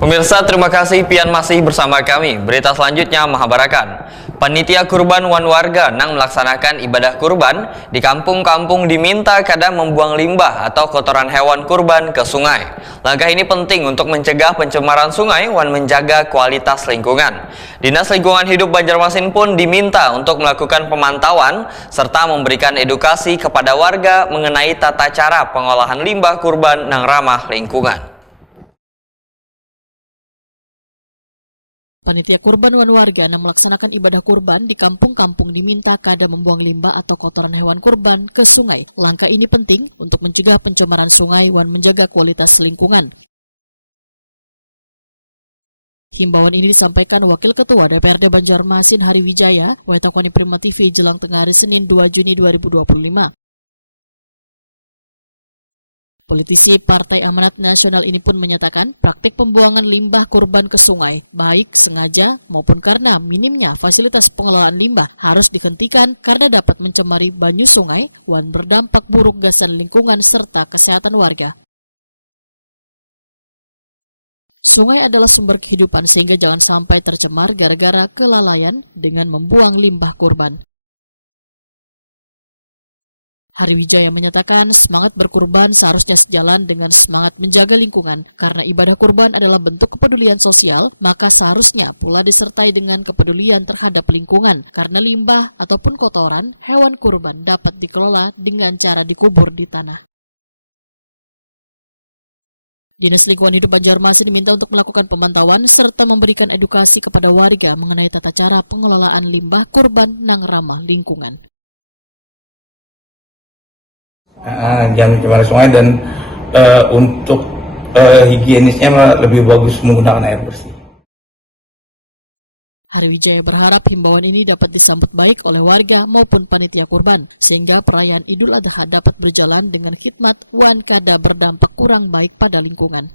Pemirsa, terima kasih pian masih bersama kami. Berita selanjutnya mengabarkan, panitia kurban wan warga nang melaksanakan ibadah kurban di kampung-kampung diminta kadang membuang limbah atau kotoran hewan kurban ke sungai. Langkah ini penting untuk mencegah pencemaran sungai wan menjaga kualitas lingkungan. Dinas Lingkungan Hidup Banjarmasin pun diminta untuk melakukan pemantauan serta memberikan edukasi kepada warga mengenai tata cara pengolahan limbah kurban nang ramah lingkungan. Panitia kurban wan warga yang melaksanakan ibadah kurban di kampung-kampung diminta kada membuang limbah atau kotoran hewan kurban ke sungai. Langkah ini penting untuk mencegah pencemaran sungai wan menjaga kualitas lingkungan. Himbauan ini disampaikan Wakil Ketua DPRD Banjarmasin Hari Wijaya, Wetakwani Prima TV jelang tengah hari Senin 2 Juni 2025. Politisi Partai Amanat Nasional ini pun menyatakan praktik pembuangan limbah kurban ke sungai, baik sengaja maupun karena minimnya fasilitas pengelolaan limbah harus dihentikan karena dapat mencemari banyu sungai wan berdampak buruk gasan lingkungan serta kesehatan warga. Sungai adalah sumber kehidupan sehingga jangan sampai tercemar gara-gara kelalaian dengan membuang limbah kurban. Hari Wijaya menyatakan semangat berkurban seharusnya sejalan dengan semangat menjaga lingkungan. Karena ibadah kurban adalah bentuk kepedulian sosial, maka seharusnya pula disertai dengan kepedulian terhadap lingkungan. Karena limbah ataupun kotoran hewan kurban dapat dikelola dengan cara dikubur di tanah. Dinas Lingkungan Hidup Banjarmasin diminta untuk melakukan pemantauan serta memberikan edukasi kepada warga mengenai tata cara pengelolaan limbah kurban nang ramah lingkungan. Jangan mencemari sungai dan untuk higienisnya lebih bagus menggunakan air bersih. Hari Wijaya berharap himbauan ini dapat disambut baik oleh warga maupun panitia kurban, sehingga perayaan Idul Adha dapat berjalan dengan khidmat wan kada berdampak kurang baik pada lingkungan.